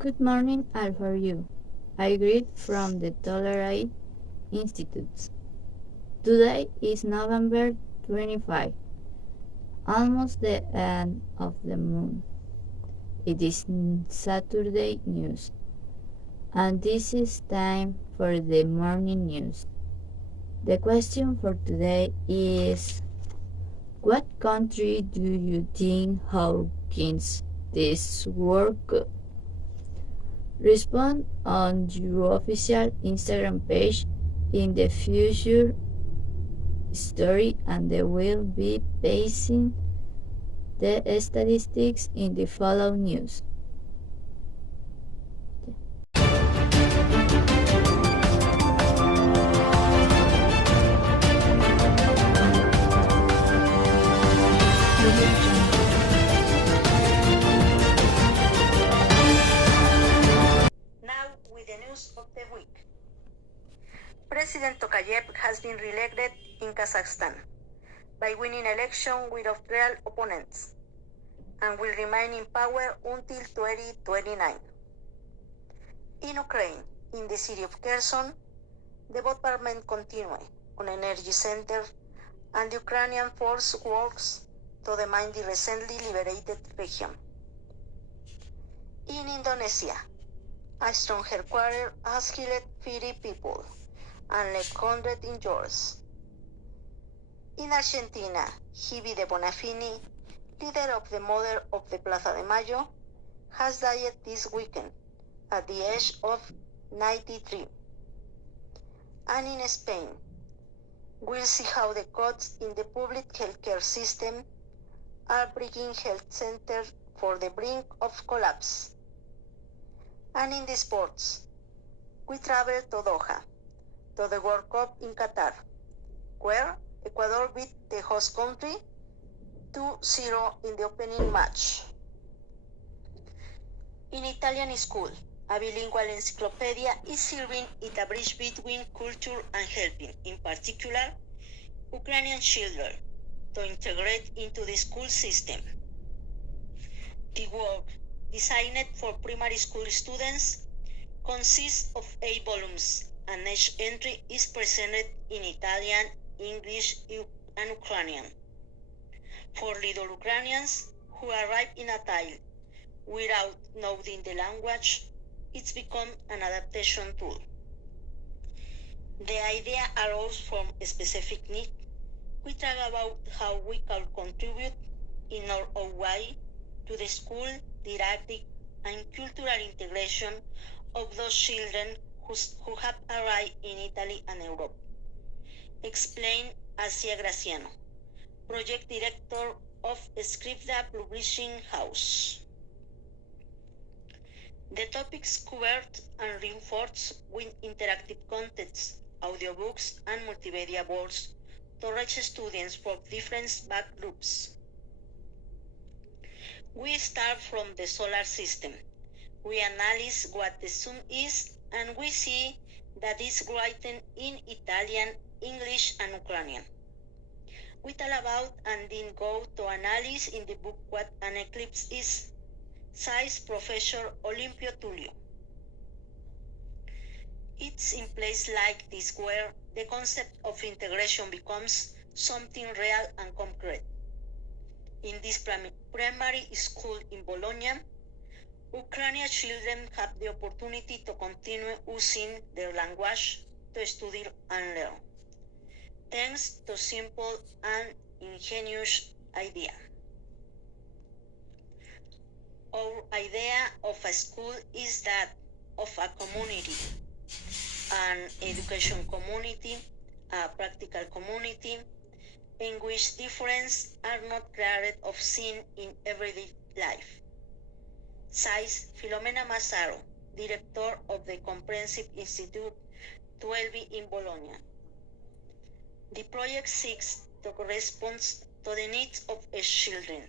Good morning, all for you. I greet from the Tolerate Institutes. Today is November 25, almost the end of the month. It is Saturday news, and this is time for the morning news. The question for today is: what country do you think Hawkins this work? Respond on your official Instagram page in the future story, and they will be pasting the statistics in the follow news. Now with the news of the week. President Tokayev has been re-elected in Kazakhstan by winning election without real opponents and will remain in power until 2029. In Ukraine, in the city of Kherson, the bombardment continues on energy center and the Ukrainian force works to demine the recently liberated region. In Indonesia, a strong headquarter has killed 50 people and left hundreds injured. In Argentina, Hibi de Bonafini, leader of the mother of the Plaza de Mayo, has died this weekend at the age of 93. And in Spain, we'll see how the cuts in the public healthcare system are bringing health centers for the brink of collapse. And in the sports, we travel to Doha, to the World Cup in Qatar, where Ecuador beat the host country 2-0 in the opening match. In Italian school, a bilingual encyclopedia is serving it a bridge between culture and helping, in particular, Ukrainian children to integrate into the school system. The work, designed for primary school students, consists of 8 volumes, and each entry is presented in Italian, English, and Ukrainian. For little Ukrainians who arrive in a tile without knowing the language, it's become an adaptation tool. The idea arose from a specific need. We talk about how we can contribute in our own way to the school, didactic, and cultural integration of those children who have arrived in Italy and Europe. Explained Asia Graciano, project director of Scripta Publishing House. The topics covered and reinforced with interactive contents, audiobooks, and multimedia boards to reach students from different backgroups. We start from the solar system. We analyze what the sun is, and we see that it's written in Italian, English, and Ukrainian. We talk about and then go to analyze in the book what an eclipse is, says Professor Olimpio Tullio. It's in place like this where the concept of integration becomes something real and concrete. In this primary school in Bologna, Ukrainian children have the opportunity to continue using their language to study and learn, thanks to simple and ingenious idea. Our idea of a school is that of a community, an education community, a practical community, in which differences are not cleared of seen in everyday life, says Filomena Massaro, director of the Comprehensive Institute 12 in Bologna. The project seeks to correspond to the needs of its children,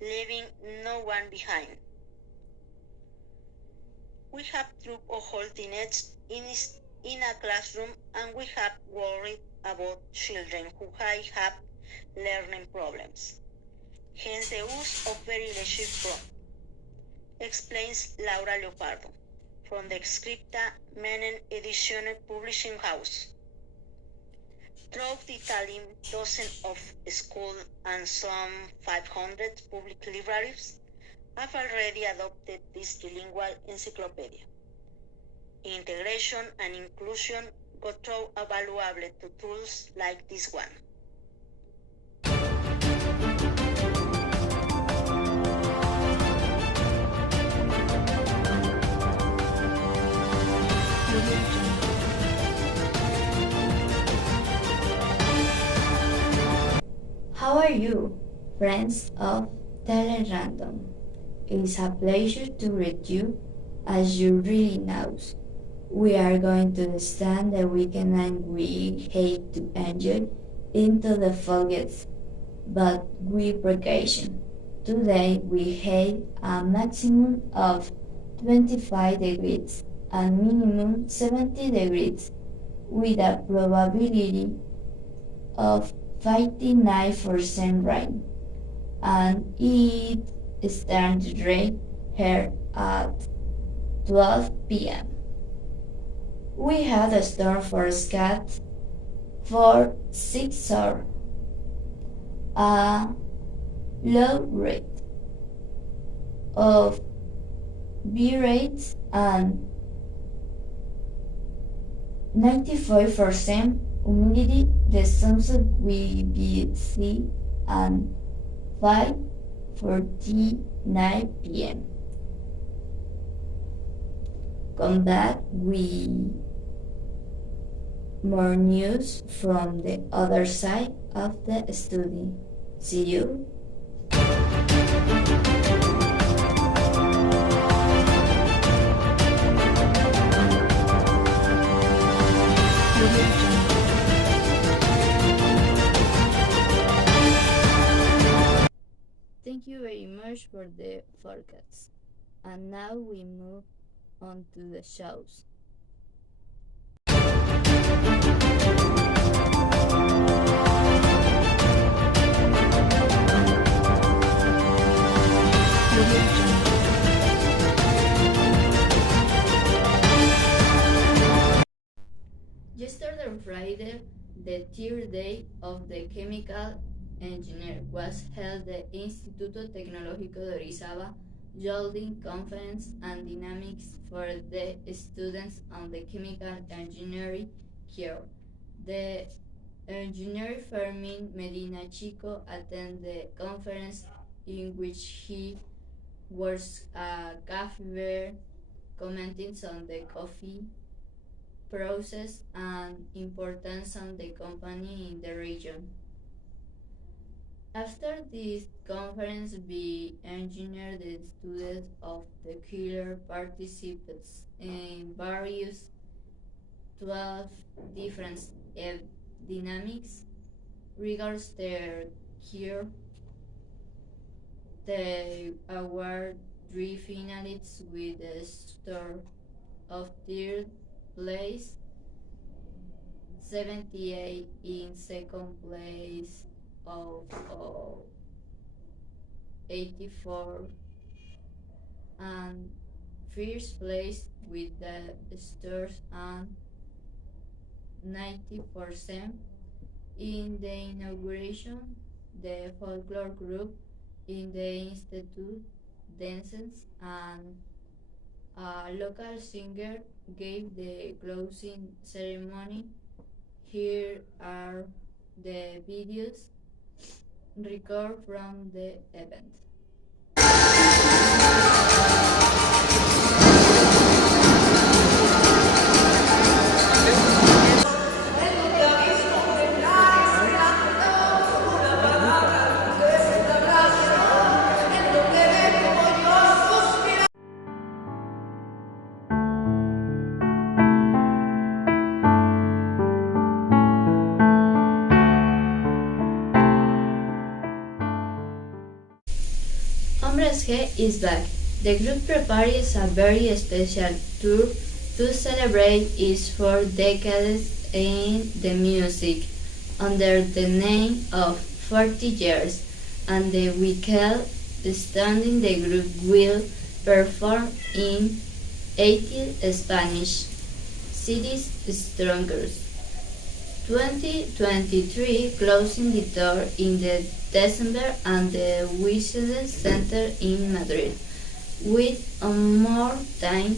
leaving no one behind. We have troop of holding nets in a classroom, and we have worried about children who have learning problems. Hence the use of very leadership explains Laura Leopardo from the Scripta Menem Edizione Publishing House. Throughout Italy, dozens of schools and some 500 public libraries have already adopted this trilingual encyclopedia. Integration and inclusion go through valuable to tools like this one. How are you, friends of Telerandom? It is a pleasure to read you, as you really know. We are going to stand the weekend and we hate to enjoy into the forgets, but with precaution. Today we had a maximum of 25 degrees and minimum 70 degrees, with a probability of 59% rain, and it started to rain here at 12 p.m. We had a storm forecast for 6 hours, a low rate of B rates and 95% humidity. The sunset will be seen at 5:49 p.m. Come back with more news from the other side of the study. See you. Thank you very much for the forecast. And now we move on to the shows. Yesterday on Friday, the third day of the chemical engineer was held the Instituto Tecnológico de Orizaba Holding Conference and Dynamics for the students on the chemical engineering course. The engineer Fermin Medina Chico attended the conference, in which he was a coffee bear, commenting on the coffee process and importance of the company in the region. After this conference, the engineer, the students of the killer participates in various 12 different dynamics regards their cure. They award 3 finalists with the score of third place, 78 in second place of 84, and first place with the stars and 90%. In the inauguration, the folklore group in the institute dances and a local singer gave the closing ceremony. Here are the videos recorded from the event. Hombres G is back. The group prepares a very special tour to celebrate its 4 decades in the music under the name of 40 years, and the weekend standing the group will performed in 80 Spanish cities strongest. 2023 closing the door in the December and the Witness Center in Madrid with more than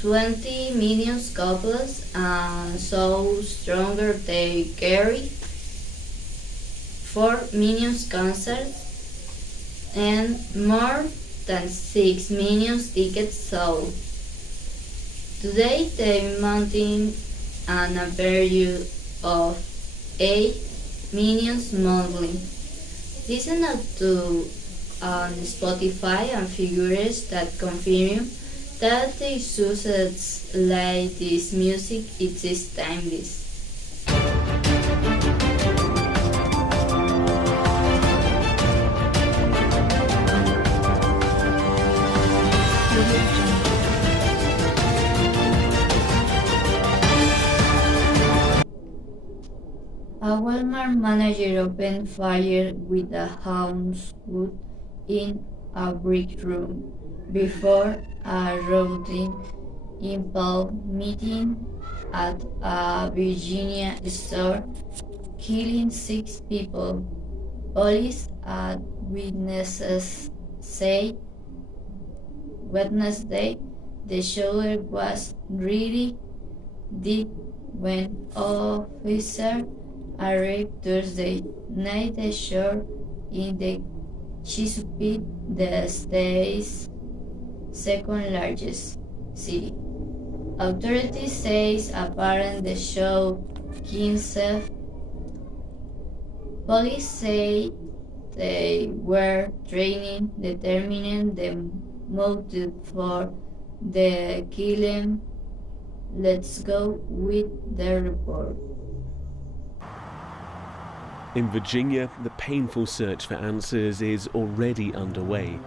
20 million couples and so stronger they carry 4 million concerts and more than 6 million tickets sold. Today they mounting an average of 8 million monthly. Listen up to on Spotify and figures that confirm that the success like this music it is timeless. A Walmart manager opened fire with a housewood in a brick room before a routine impulse meeting at a Virginia store, killing 6 people. Police and witnesses say Wednesday the shooter was really deep when officers arrived Thursday night ashore in the Chesapeake, the state's second largest city. Authorities say apparently the show himself. Police say they were training determining the motive for the killing. Let's go with the report. In Virginia, the painful search for answers is already underway.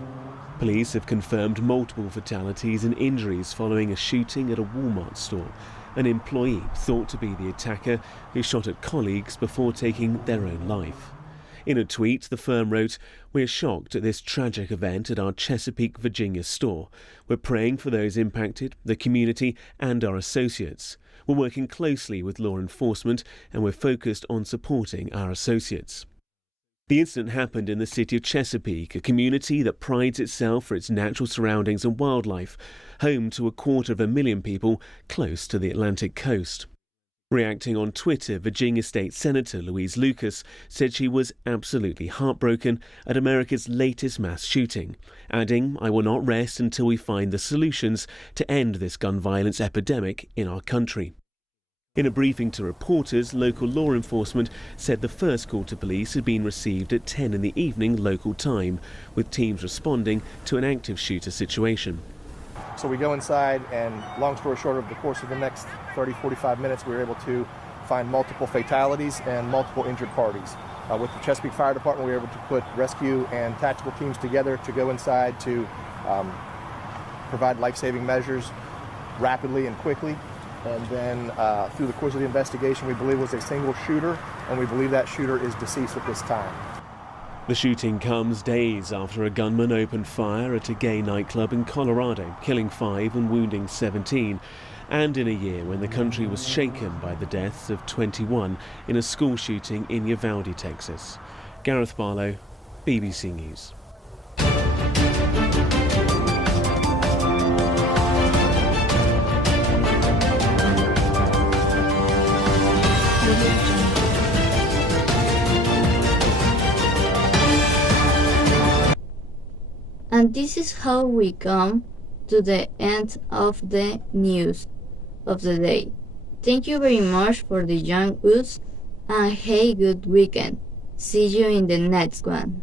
Police have confirmed multiple fatalities and injuries following a shooting at a Walmart store. An employee thought to be the attacker who shot at colleagues before taking their own life. In a tweet, the firm wrote, "We're shocked at this tragic event at our Chesapeake, Virginia store. We're praying for those impacted, the community and our associates. We're working closely with law enforcement and we're focused on supporting our associates." The incident happened in the city of Chesapeake, a community that prides itself for its natural surroundings and wildlife, home to 250,000 people close to the Atlantic coast. Reacting on Twitter, Virginia State Senator Louise Lucas said she was absolutely heartbroken at America's latest mass shooting, adding, "I will not rest until we find the solutions to end this gun violence epidemic in our country." In a briefing to reporters, local law enforcement said the first call to police had been received at 10 in the evening local time, with teams responding to an active shooter situation. So we go inside, and long story short, over the course of the next 30-45 minutes, we were able to find multiple fatalities and multiple injured parties. With the Chesapeake Fire Department, we were able to put rescue and tactical teams together to go inside to provide life-saving measures rapidly and quickly. And then through the course of the investigation, we believe it was a single shooter, and we believe that shooter is deceased at this time. The shooting comes days after a gunman opened fire at a gay nightclub in Colorado, killing 5 and wounding 17, and in a year when the country was shaken by the deaths of 21 in a school shooting in Uvalde, Texas. Gareth Barlow, BBC News. And this is how we come to the end of the news of the day. Thank you very much for the young us and hey, good weekend. See you in the next one.